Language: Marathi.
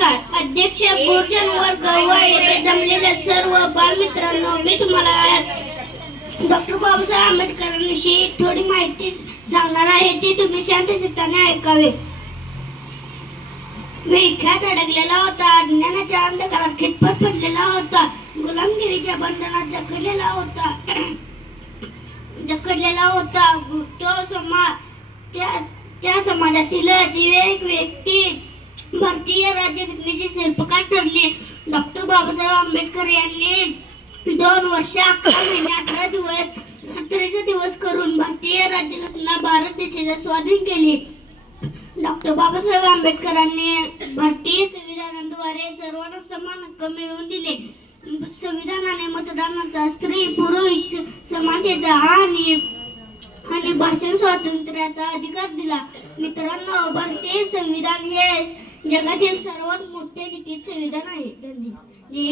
नमस्कार. अध्यक्ष गुरुजन वर्ग येथे जमलेल्या सर्व बालमित्रांनो मी तुम्हाला आज डॉक्टर बाबासाहेब आंबेडकरांविषयी थोडी माहिती सांगणार आहे. ती तुम्ही शांत चित्ताने ऐकावे. विख्यात अडकलेला होता अज्ञानाच्या अंधकारात खिटपट पडलेला होता गुलामगिरीच्या बंधनात जखडलेला होता जखडलेला होता. तो समाज त्या त्या समाजातीलच एक व्यक्ती भारतीय राज्यघटनेचे शिल्पकार ठरले. डॉक्टर बाबासाहेब आंबेडकर यांनी दोन वर्ष अकरा महिने अठरा दिवस रात्रीचा दिवस करून भारतीय राज्यघटना भारत देशाच्या स्वाधीन केली. डॉक्टर बाबासाहेब आंबेडकरांनी भारतीय संविधानाद्वारे सर्वांना समान हक्क मिळवून दिले. संविधानाने मतदानाचा स्त्री पुरुष समानतेचा आणि आणि भाषण स्वातंत्र्याचा अधिकार दिला. मित्रांनो भारतीय संविधान हे जगातील सर्वात मोठे तिकीट संविधान आहे धन्यवाद